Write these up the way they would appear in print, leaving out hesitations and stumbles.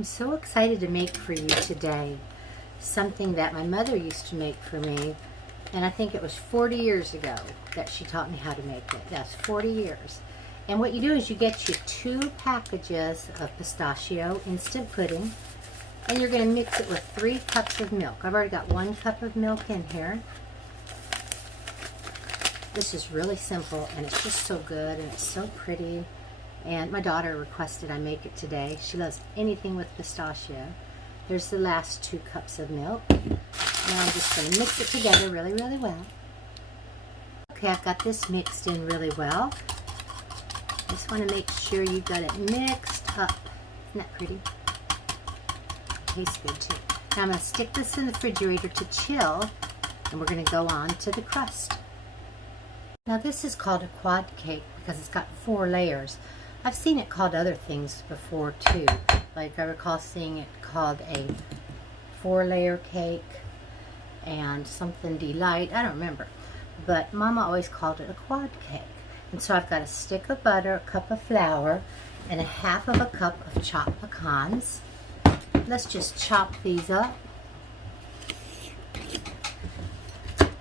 I'm so excited to make for you today something that my mother used to make for me, and I think it was 40 years ago that she taught me how to make it. That's 40 years. And what you do is you get you 2 packages of pistachio instant pudding, and you're going to mix it with 3 cups of milk. I've already got 1 cup of milk in here. This is really simple, and it's just so good, and it's so pretty. And my daughter requested I make it today. She loves anything with pistachio. There's the last 2 cups of milk. Now I'm just going to mix it together really, really well. Okay, I've got this mixed in really well. Just want to make sure you've got it mixed up. Isn't that pretty? Tastes good too. Now I'm going to stick this in the refrigerator to chill, and we're going to go on to the crust. Now this is called a quad cake because it's got 4 layers. I've seen it called other things before too. Like I recall seeing it called a 4-layer cake and something delight. I don't remember. But Mama always called it a quad cake. And so I've got a stick of butter, a cup of flour, and a half of a cup of chopped pecans. Let's just chop these up.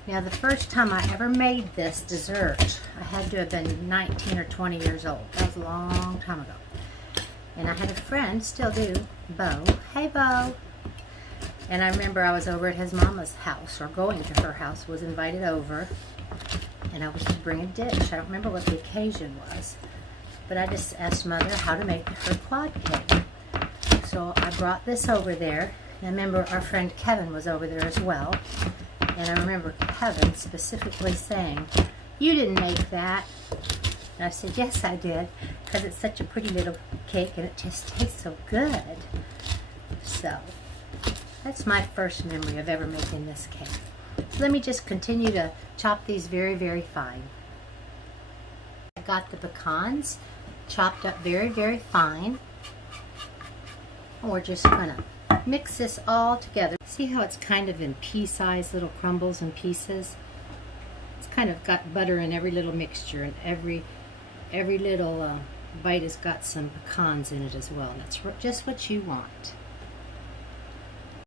Now the first time I ever made this dessert, I had to have been 19 or 20 years old. That was a long time ago. And I had a friend, still do, Bo. Hey Bo! And I remember I was over at his mama's house, or going to her house, was invited over. And I was to bring a dish. I don't remember what the occasion was. But I just asked Mother how to make her quad cake. So I brought this over there. And I remember our friend Kevin was over there as well. And I remember Kevin specifically saying, "You didn't make that." And I said, "Yes, I did, because it's such a pretty little cake and it just tastes so good." So that's my first memory of ever making this cake. So let me just continue to chop these very, very fine. I got the pecans chopped up very, very fine. And we're just going to mix this all together. See how it's kind of in pea-sized little crumbles and pieces? It's kind of got butter in every little mixture, and every little bite has got some pecans in it as well. And that's just what you want.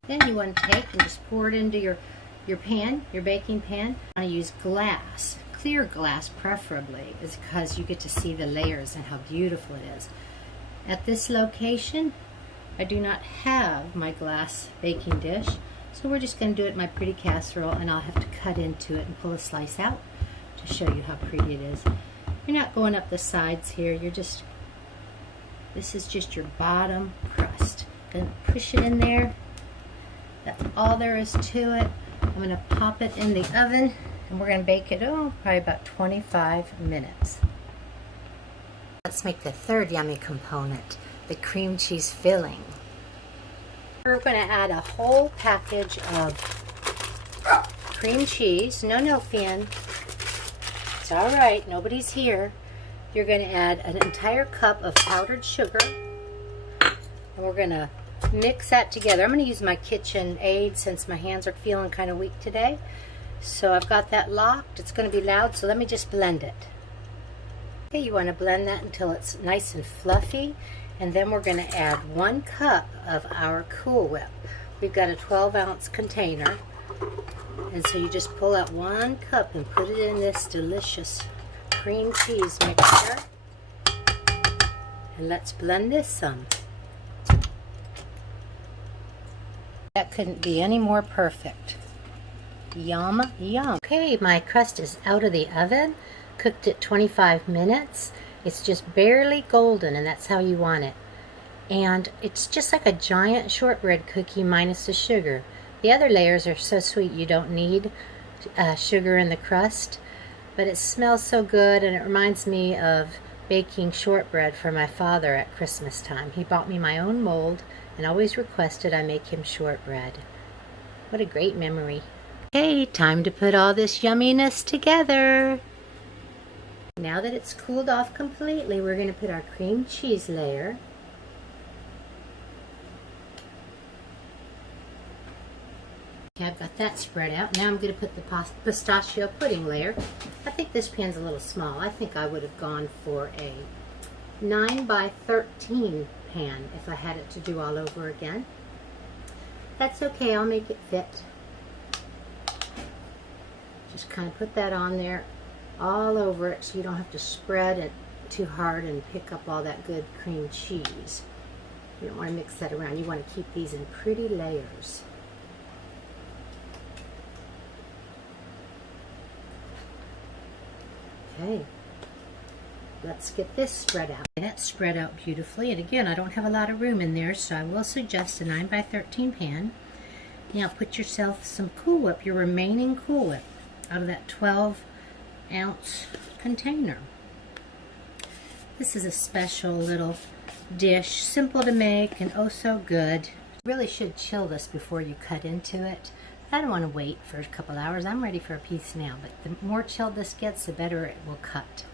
Then you want to take and just pour it into your pan, your baking pan. I want to use glass, clear glass preferably, is because you get to see the layers and how beautiful it is. At this location, I do not have my glass baking dish, so we're just going to do it in my pretty casserole, and I'll have to cut into it and pull a slice out to show you how pretty it is. You're not going up the sides here, this is just your bottom crust. Going to push it in there. That's all there is to it. I'm going to pop it in the oven, and we're going to bake it, probably about 25 minutes. Let's make the third yummy component, the cream cheese filling. We're going to add a whole package of cream cheese. No, Finn. It's all right. Nobody's here. You're going to add an entire cup of powdered sugar, and we're going to mix that together. I'm going to use my kitchen aid since my hands are feeling kind of weak today. So I've got that locked. It's going to be loud, so let me just blend it. Okay, you want to blend that until it's nice and fluffy. And then we're going to add 1 cup of our Cool Whip. We've got a 12-ounce container. And so you just pull out 1 cup and put it in this delicious cream cheese mixture. And let's blend this some. That couldn't be any more perfect. Yum, yum. Okay, my crust is out of the oven. Cooked it 25 minutes. It's just barely golden, and that's how you want it. And it's just like a giant shortbread cookie minus the sugar. The other layers are so sweet you don't need sugar in the crust. But it smells so good, and it reminds me of baking shortbread for my father at Christmas time. He bought me my own mold and always requested I make him shortbread. What a great memory. Okay, time to put all this yumminess together. Now that it's cooled off completely, we're going to put our cream cheese layer. Okay, I've got that spread out. Now I'm going to put the pistachio pudding layer. I think this pan's a little small. I think I would have gone for a 9 by 13 pan if I had it to do all over again. That's okay, I'll make it fit. Just kind of put that on there all over it so you don't have to spread it too hard and pick up all that good cream cheese. You don't want to mix that around. You want to keep these in pretty layers. Okay, let's get this spread out. That's spread out beautifully, and again, I don't have a lot of room in there, so I will suggest a 9 by 13 pan. Now put yourself some Cool Whip, your remaining Cool Whip, out of that 12-ounce container. This is a special little dish, simple to make and oh so good. You really should chill this before you cut into it. I don't want to wait for a couple hours. I'm ready for a piece now, but the more chilled this gets, the better it will cut.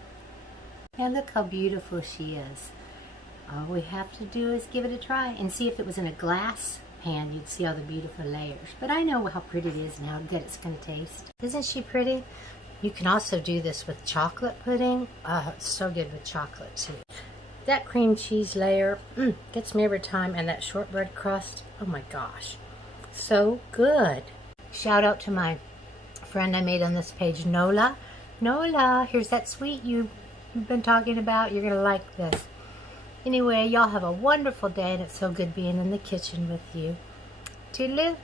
And look how beautiful she is. All we have to do is give it a try and see if it was in a glass pan, you'd see all the beautiful layers. But I know how pretty it is and how good it's going to taste. Isn't she pretty? You can also do this with chocolate pudding. Oh, it's so good with chocolate too. That cream cheese layer gets me every time, and that shortbread crust, oh my gosh, so good. Shout out to my friend I made on this page, Nola. Nola, here's that sweet you've been talking about. You're gonna like this. Anyway, y'all have a wonderful day, and it's so good being in the kitchen with you. Toodaloo.